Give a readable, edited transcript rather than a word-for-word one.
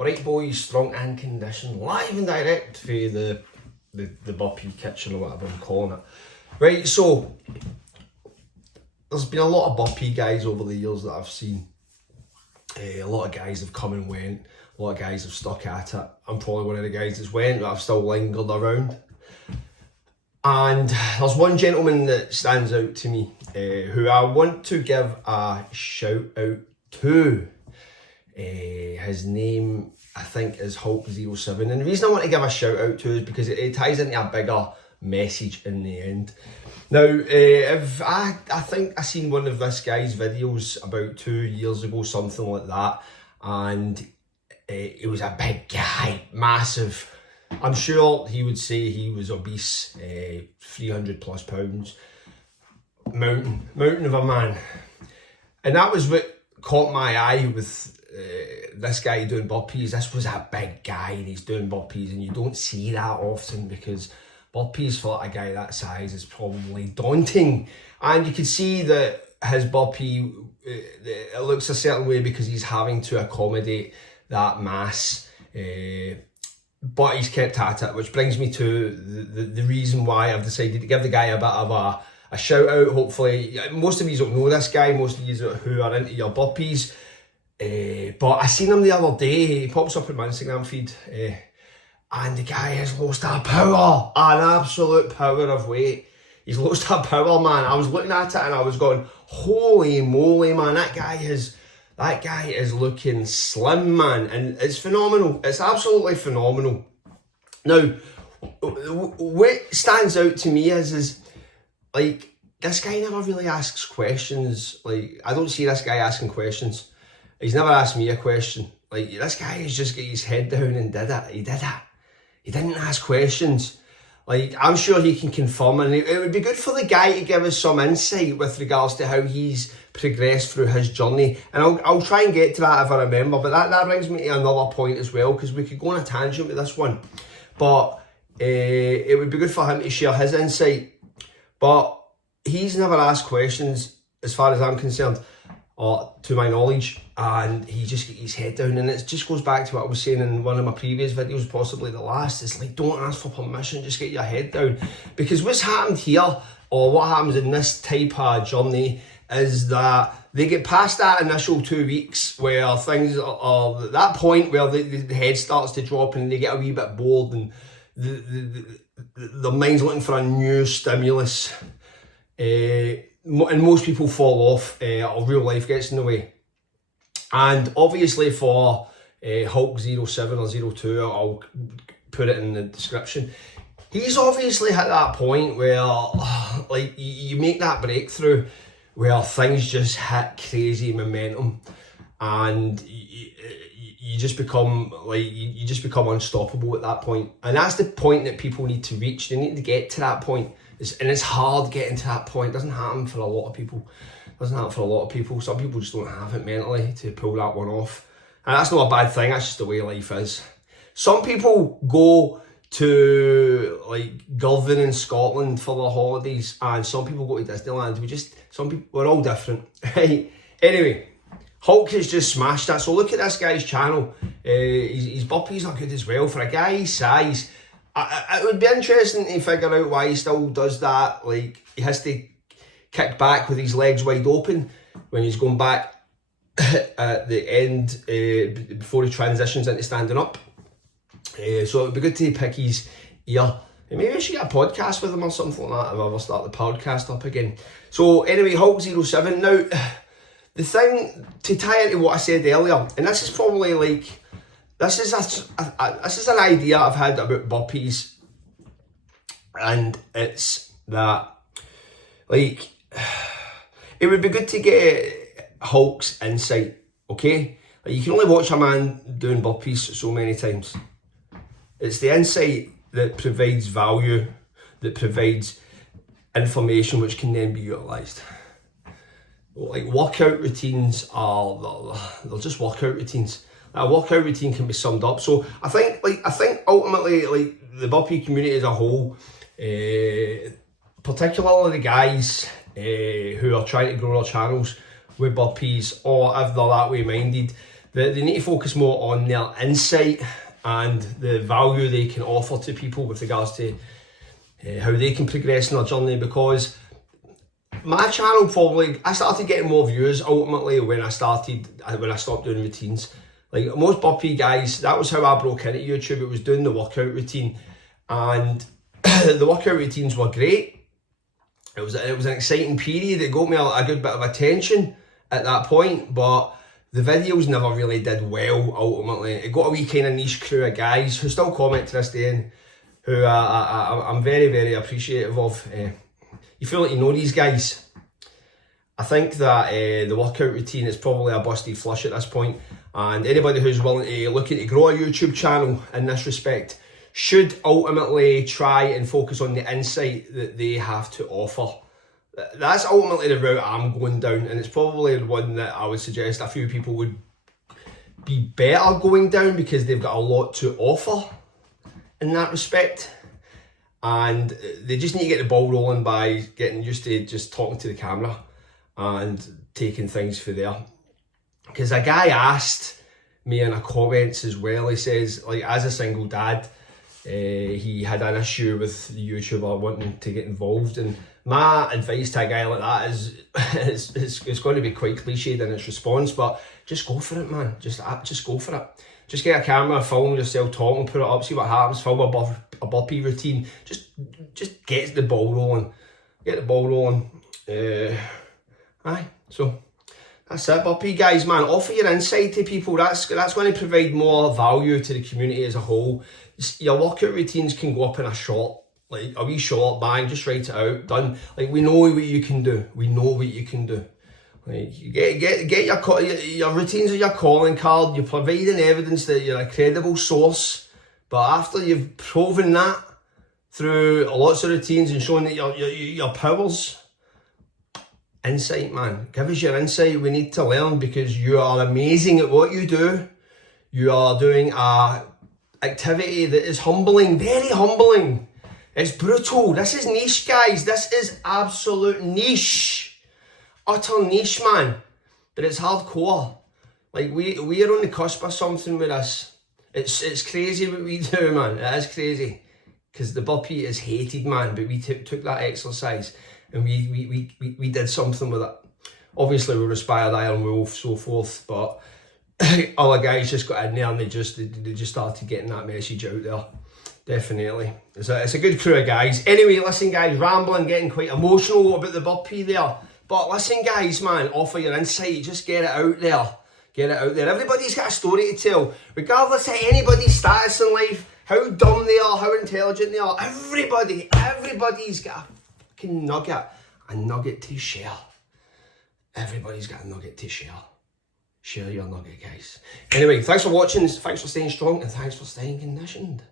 Alright boys, strong and conditioned, live and direct for the Burpee kitchen or whatever I'm calling it. Right, so there's been a lot of Burpee guys over the years that I've seen. A lot of guys have come and went, a lot of guys have stuck at it. I'm probably one of the guys that's went, but I've still lingered around. And there's one gentleman that stands out to me, who I want to give a shout out to. His name, I think, is Hulk07. And the reason I want to give a shout out to is because it ties into a bigger message in the end. Now, if I think I seen one of this guy's videos about 2 years ago, something like that, and it was a big guy, massive. I'm sure he would say he was obese, 300 plus pounds, mountain of a man. And that was what caught my eye with this guy doing burpees. This was a big guy and he's doing burpees, and you don't see that often because burpees for a guy that size is probably daunting. And you can see that his burpee, it looks a certain way because he's having to accommodate that mass. But he's kept at it, which brings me to the reason why I've decided to give the guy a bit of a shout out. Hopefully, most of you don't know this guy, most of you who are into your burpees. But I seen him the other day, he pops up in my Instagram feed, and the guy has lost a power, an absolute power of weight. He's lost a power, man. I was looking at it and I was going, holy moly, man, that guy is looking slim, man, and it's phenomenal. It's absolutely phenomenal. Now, what stands out to me is like, this guy never really asks questions. Like, I don't see this guy asking questions. He's never asked me a question. Like, this guy has just got his head down and did it. He did it. He didn't ask questions. Like, I'm sure he can confirm, and it would be good for the guy to give us some insight with regards to how he's progressed through his journey. And I'll try and get to that if I remember, but that brings me to another point as well, because we could go on a tangent with this one. But it would be good for him to share his insight. But he's never asked questions, as far as I'm concerned, or to my knowledge, and he just get his head down. And it just goes back to what I was saying in one of my previous videos, possibly the last. It's like, don't ask for permission, just get your head down. Because what's happened here, or what happens in this type of journey, is that they get past that initial 2 weeks where things are at that point where the head starts to drop and they get a wee bit bored, and the mind's looking for a new stimulus. And most people fall off, or real life gets in the way. And obviously for Hulk07 or 02, I'll put it in the description, he's obviously hit that point where like you make that breakthrough where things just hit crazy momentum, and you just become you just become unstoppable at that point. And that's the point that people need to reach. They need to get to that point. And it's hard getting to that point. It doesn't happen for a lot of people. Some people just don't have it mentally to pull that one off. And that's not a bad thing, that's just the way life is. Some people go to like Girvan in Scotland for their holidays, and some people go to Disneyland. We're all different. Anyway, Hulk has just smashed that. So look at this guy's channel. His burpees are good as well. For a guy his size, it would be interesting to figure out why he still does that. Like, he has to kick back with his legs wide open when he's going back at the end, before he transitions into standing up. So it would be good to pick his ear. And maybe I should get a podcast with him or something like that if I ever start the podcast up again. So anyway, Hulk07. Now, the thing, to tie into what I said earlier, and this is probably like, this is an idea I've had about burpees, and it's that, like, it would be good to get Hulk's insight, okay? Like, you can only watch a man doing burpees so many times. It's the insight that provides value, that provides information which can then be utilised. Like, workout routines they're just workout routines. A workout routine can be summed up. So I think ultimately, like, the burpee community as a whole, particularly the guys who are trying to grow their channels with burpees, or if they're that way minded, They need to focus more on their insight and the value they can offer to people with regards to how they can progress in their journey, because my channel I started getting more views ultimately when I stopped doing routines. Like most burpee guys, that was how I broke into YouTube. It was doing the workout routine, and the workout routines were great. It was an exciting period. It got me a good bit of attention at that point, but the videos never really did well ultimately. It got a wee kind of niche crew of guys who still comment to this day, and who I'm very, very appreciative of. You feel like you know these guys. I think that the workout routine is probably a busted flush at this point, and anybody who's willing to looking to grow a YouTube channel in this respect should ultimately try and focus on the insight that they have to offer. That's ultimately the route I'm going down, and it's probably the one that I would suggest a few people would be better going down, because they've got a lot to offer in that respect, and they just need to get the ball rolling by getting used to just talking to the camera and taking things for there. Because a guy asked me in the comments as well, he says, like, as a single dad, he had an issue with the YouTuber wanting to get involved, and my advice to a guy like that is it's going to be quite cliched in its response, but just go for it, man. Just go for it. Just get a camera, film yourself talking, put it up, see what happens, film a burpee routine. Just get the ball rolling. Get the ball rolling. Aye, so that's it, burpee guys, man. Offer your insight to people. That's going to provide more value to the community as a whole. Your workout routines can go up in a short, like a wee short, bang, just write it out, done. Like, we know what you can do. We know what you can do. Like, you get your routines are your calling card. You're providing evidence that you're a credible source. But after you've proven that through lots of routines and shown that your powers, insight, man. Give us your insight. We need to learn, because you are amazing at what you do. You are doing a activity that is humbling, very humbling. It's brutal. This is niche, guys. This is absolute niche. Utter niche, man. But it's hardcore. Like, we are on the cusp of something with this. It's crazy what we do, man. It is crazy. Because the burpee is hated, man. But we took that exercise and we did something with it. Obviously, we were inspired Iron Wolf, so forth, but other guys just got in there and they just started getting that message out there. Definitely. It's a good crew of guys. Anyway, listen, guys, rambling, getting quite emotional about the burpee there. But listen, guys, man, offer your insight. Just get it out there. Get it out there. Everybody's got a story to tell. Regardless of anybody's status in life, how dumb they are, how intelligent they are, everybody's got a fucking nugget to share. Everybody's got a nugget to share. Share your nugget, guys. Anyway, thanks for watching, thanks for staying strong, and thanks for staying conditioned.